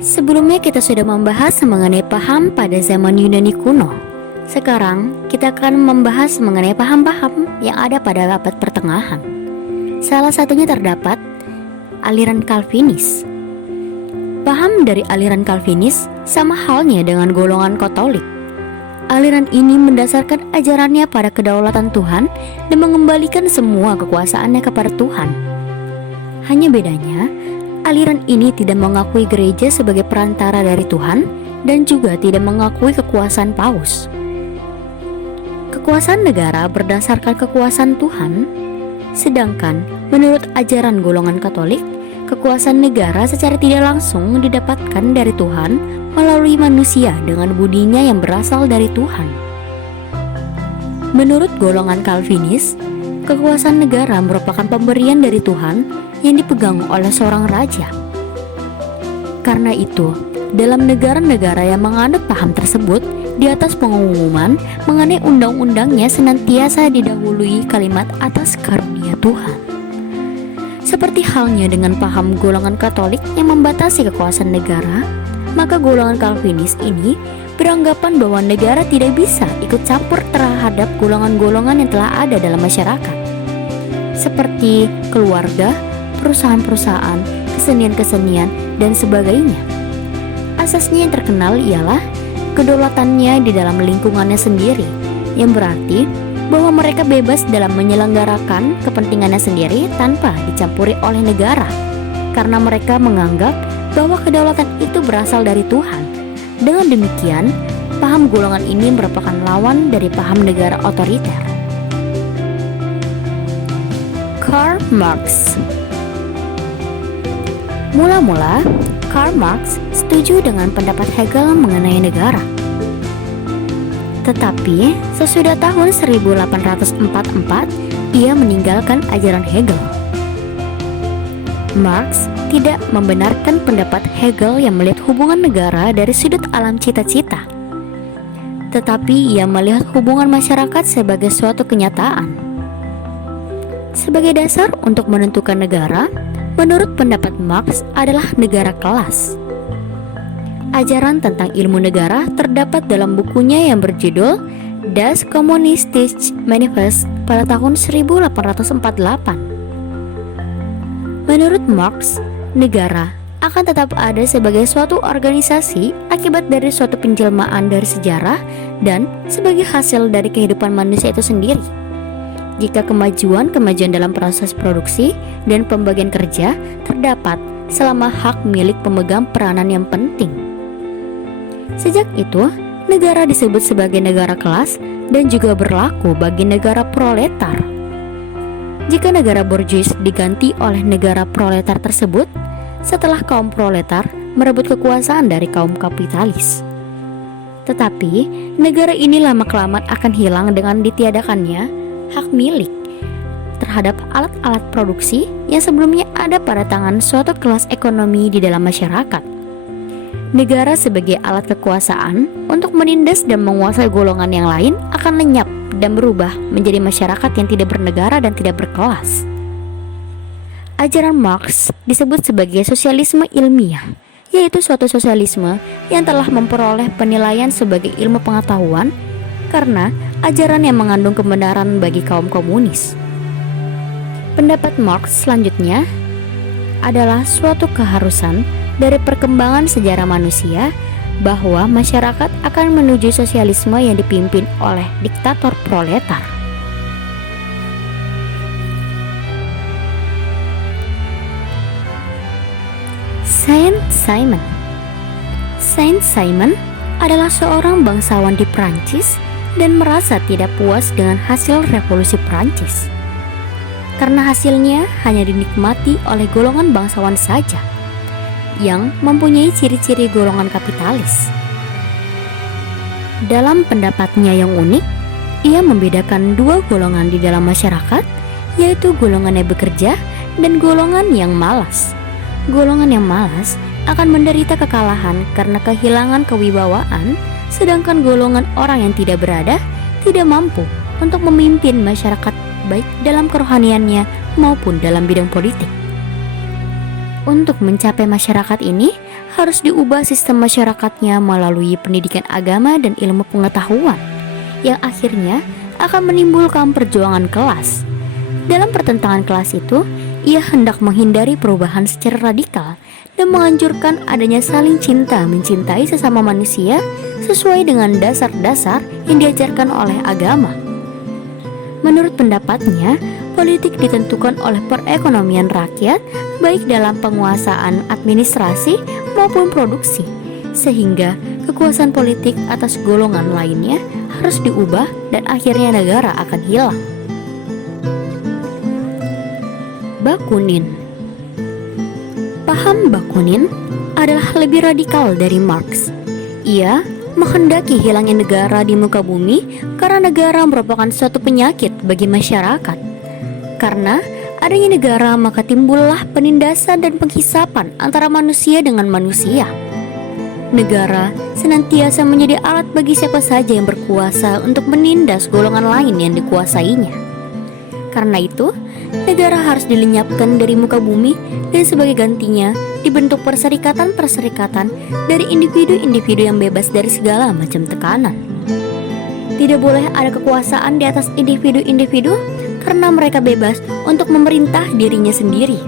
Sebelumnya kita sudah membahas mengenai paham pada zaman Yunani kuno. Sekarang kita akan membahas mengenai paham-paham yang ada pada abad pertengahan. Salah satunya terdapat aliran Calvinis. Paham dari aliran Calvinis sama halnya dengan golongan Katolik. Aliran ini mendasarkan ajarannya pada kedaulatan Tuhan dan mengembalikan semua kekuasaannya kepada Tuhan. Hanya bedanya, aliran ini tidak mengakui gereja sebagai perantara dari Tuhan dan juga tidak mengakui kekuasaan paus. Kekuasaan negara berdasarkan kekuasaan Tuhan, sedangkan menurut ajaran golongan Katolik, kekuasaan negara secara tidak langsung didapatkan dari Tuhan melalui manusia dengan budinya yang berasal dari Tuhan. Menurut golongan Calvinis, kekuasaan negara merupakan pemberian dari Tuhan yang dipegang oleh seorang raja. Karena itu, dalam negara-negara yang menganut paham tersebut, di atas pengumuman mengenai undang-undangnya senantiasa didahului kalimat atas karunia Tuhan. Seperti halnya dengan paham golongan Katolik yang membatasi kekuasaan negara, maka golongan Calvinis ini beranggapan bahwa negara tidak bisa ikut campur terhadap golongan-golongan yang telah ada dalam masyarakat, seperti keluarga, perusahaan-perusahaan, kesenian-kesenian, dan sebagainya. Asasnya yang terkenal ialah kedaulatannya di dalam lingkungannya sendiri, yang berarti bahwa mereka bebas dalam menyelenggarakan kepentingannya sendiri tanpa dicampuri oleh negara, karena mereka menganggap bahwa kedaulatan itu berasal dari Tuhan. Dengan demikian, paham golongan ini merupakan lawan dari paham negara otoriter. Karl Marx. Mula-mula, Karl Marx setuju dengan pendapat Hegel mengenai negara. Tetapi, sesudah tahun 1844, ia meninggalkan ajaran Hegel. Marx tidak membenarkan pendapat Hegel yang melihat hubungan negara dari sudut alam cita-cita, tetapi ia melihat hubungan masyarakat sebagai suatu kenyataan. Sebagai dasar untuk menentukan negara, menurut pendapat Marx adalah negara kelas. Ajaran tentang ilmu negara terdapat dalam bukunya yang berjudul Das Kommunistische Manifest pada tahun 1848. Menurut Marx, negara akan tetap ada sebagai suatu organisasi akibat dari suatu penjelmaan dari sejarah dan sebagai hasil dari kehidupan manusia itu sendiri. Jika kemajuan dalam proses produksi dan pembagian kerja terdapat selama hak milik pemegang peranan yang penting. Sejak itu, negara disebut sebagai negara kelas dan juga berlaku bagi negara proletar. Jika negara borjuis diganti oleh negara proletar tersebut, setelah kaum proletar merebut kekuasaan dari kaum kapitalis. Tetapi, negara ini lama-kelamaan akan hilang dengan ditiadakannya hak milik terhadap alat-alat produksi yang sebelumnya ada pada tangan suatu kelas ekonomi di dalam masyarakat. Negara sebagai alat kekuasaan untuk menindas dan menguasai golongan yang lain akan lenyap dan berubah menjadi masyarakat yang tidak bernegara dan tidak berkelas. Ajaran Marx disebut sebagai sosialisme ilmiah, yaitu suatu sosialisme yang telah memperoleh penilaian sebagai ilmu pengetahuan karena ajaran yang mengandung kebenaran bagi kaum komunis. Pendapat Marx selanjutnya adalah suatu keharusan dari perkembangan sejarah manusia bahwa masyarakat akan menuju sosialisme yang dipimpin oleh diktator proletar. Saint-Simon. Saint-Simon adalah seorang bangsawan di Prancis dan merasa tidak puas dengan hasil revolusi Prancis, karena hasilnya hanya dinikmati oleh golongan bangsawan saja yang mempunyai ciri-ciri golongan kapitalis. Dalam pendapatnya yang unik, ia membedakan dua golongan di dalam masyarakat, yaitu golongan yang bekerja dan golongan yang malas. Golongan yang malas akan menderita kekalahan karena kehilangan kewibawaan, sedangkan golongan orang yang tidak berada tidak mampu untuk memimpin masyarakat baik dalam kerohaniannya maupun dalam bidang politik. Untuk mencapai masyarakat ini, harus diubah sistem masyarakatnya melalui pendidikan agama dan ilmu pengetahuan, yang akhirnya akan menimbulkan perjuangan kelas. Dalam pertentangan kelas itu, ia hendak menghindari perubahan secara radikal dan menganjurkan adanya saling cinta mencintai sesama manusia sesuai dengan dasar-dasar yang diajarkan oleh agama. Menurut pendapatnya, politik ditentukan oleh perekonomian rakyat baik dalam penguasaan administrasi maupun produksi, sehingga kekuasaan politik atas golongan lainnya harus diubah dan akhirnya negara akan hilang. Bakunin. Paham Bakunin adalah lebih radikal dari Marx. Ia menghendaki hilangnya negara di muka bumi karena negara merupakan suatu penyakit bagi masyarakat. Karena adanya negara maka timbullah penindasan dan penghisapan antara manusia dengan manusia. Negara senantiasa menjadi alat bagi siapa saja yang berkuasa untuk menindas golongan lain yang dikuasainya. Karena itu, negara harus dilenyapkan dari muka bumi dan sebagai gantinya dibentuk perserikatan-perserikatan dari individu-individu yang bebas dari segala macam tekanan. Tidak boleh ada kekuasaan di atas individu-individu karena mereka bebas untuk memerintah dirinya sendiri.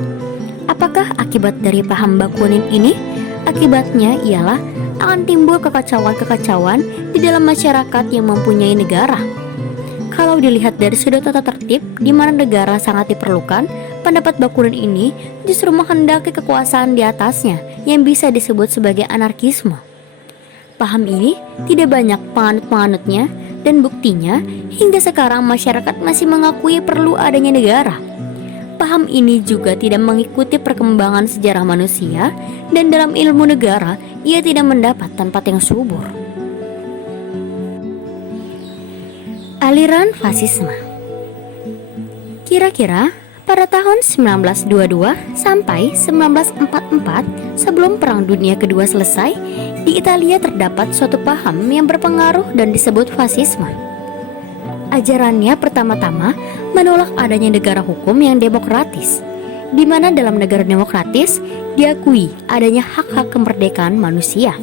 Apakah akibat dari paham Bakunin ini? Akibatnya ialah akan timbul kekacauan-kekacauan di dalam masyarakat yang mempunyai negara. Kalau dilihat dari sudut tata tertib di mana negara sangat diperlukan, pendapat Bakunin ini justru menghendaki kekuasaan di atasnya yang bisa disebut sebagai anarkisme. Paham ini tidak banyak penganut-penganutnya dan buktinya hingga sekarang masyarakat masih mengakui perlu adanya negara. Paham ini juga tidak mengikuti perkembangan sejarah manusia dan dalam ilmu negara ia tidak mendapat tempat yang subur. Aliran fasisme. Kira-kira pada tahun 1922 sampai 1944 sebelum Perang Dunia Kedua selesai, di Italia terdapat suatu paham yang berpengaruh dan disebut fasisme. Ajarannya pertama-tama menolak adanya negara hukum yang demokratis, di mana dalam negara demokratis diakui adanya hak-hak kemerdekaan manusia.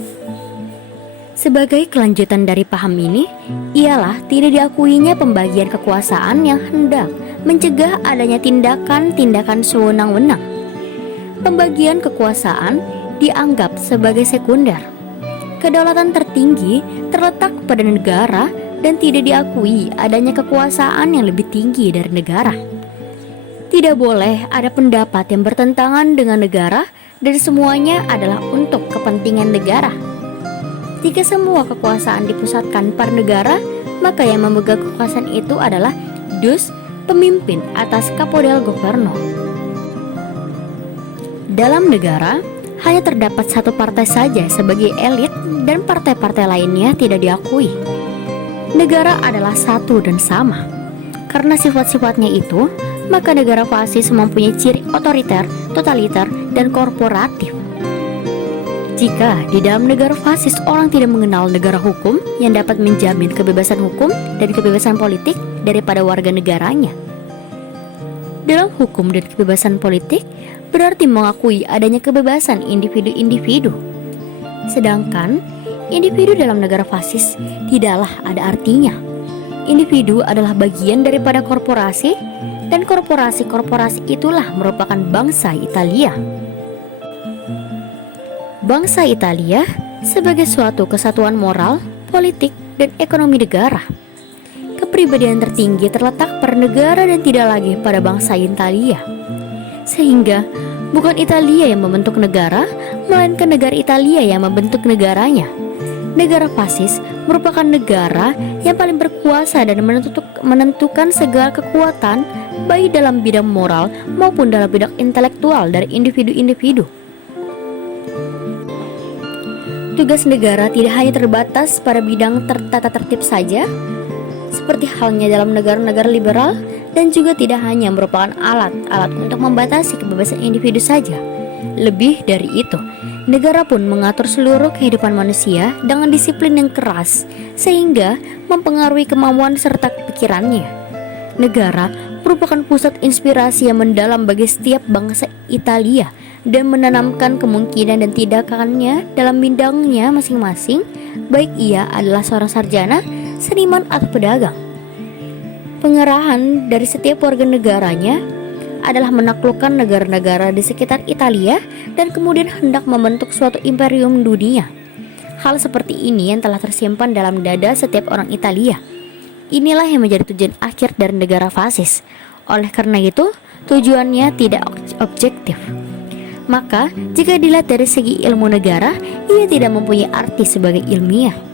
Sebagai kelanjutan dari paham ini, ialah tidak diakuinya pembagian kekuasaan yang hendak mencegah adanya tindakan-tindakan sewenang-wenang. Pembagian kekuasaan dianggap sebagai sekunder. Kedaulatan tertinggi terletak pada negara dan tidak diakui adanya kekuasaan yang lebih tinggi dari negara. Tidak boleh ada pendapat yang bertentangan dengan negara dan semuanya adalah untuk kepentingan negara. Jika semua kekuasaan dipusatkan pada negara, maka yang memegang kekuasaan itu adalah dus, pemimpin atas Capodel Governo. Dalam negara, hanya terdapat satu partai saja sebagai elit dan partai-partai lainnya tidak diakui. Negara adalah satu dan sama. Karena sifat-sifatnya itu, maka negara fasis mempunyai ciri otoriter, totaliter, dan korporatif. Jika di dalam negara fasis orang tidak mengenal negara hukum yang dapat menjamin kebebasan hukum dan kebebasan politik daripada warga negaranya. Dalam hukum dan kebebasan politik berarti mengakui adanya kebebasan individu-individu. Sedangkan individu dalam negara fasis tidaklah ada artinya. Individu adalah bagian daripada korporasi dan korporasi-korporasi itulah merupakan bangsa Italia. Bangsa Italia sebagai suatu kesatuan moral, politik, dan ekonomi negara. Kepribadian tertinggi terletak pada negara dan tidak lagi pada bangsa Italia. Sehingga bukan Italia yang membentuk negara, melainkan negara Italia yang membentuk negaranya. Negara fasis merupakan negara yang paling berkuasa dan menentukan segala kekuatan baik dalam bidang moral maupun dalam bidang intelektual dari individu-individu. Tugas negara tidak hanya terbatas pada bidang tata tertib saja, seperti halnya dalam negara-negara liberal, dan juga tidak hanya merupakan alat-alat untuk membatasi kebebasan individu saja. Lebih dari itu, negara pun mengatur seluruh kehidupan manusia dengan disiplin yang keras, sehingga mempengaruhi kemampuan serta pikirannya. Negara merupakan pusat inspirasi yang mendalam bagi setiap bangsa Italia dan menanamkan kemungkinan dan tindakannya dalam bidangnya masing-masing, baik ia adalah seorang sarjana, seniman, atau pedagang. Pengerahan dari setiap warga negaranya adalah menaklukkan negara-negara di sekitar Italia dan kemudian hendak membentuk suatu imperium dunia. Hal seperti ini yang telah tersimpan dalam dada setiap orang Italia. Inilah yang menjadi tujuan akhir dari negara fasis. Oleh karena itu, tujuannya tidak objektif. Maka, jika dilihat dari segi ilmu negara, ia tidak mempunyai arti sebagai ilmiah.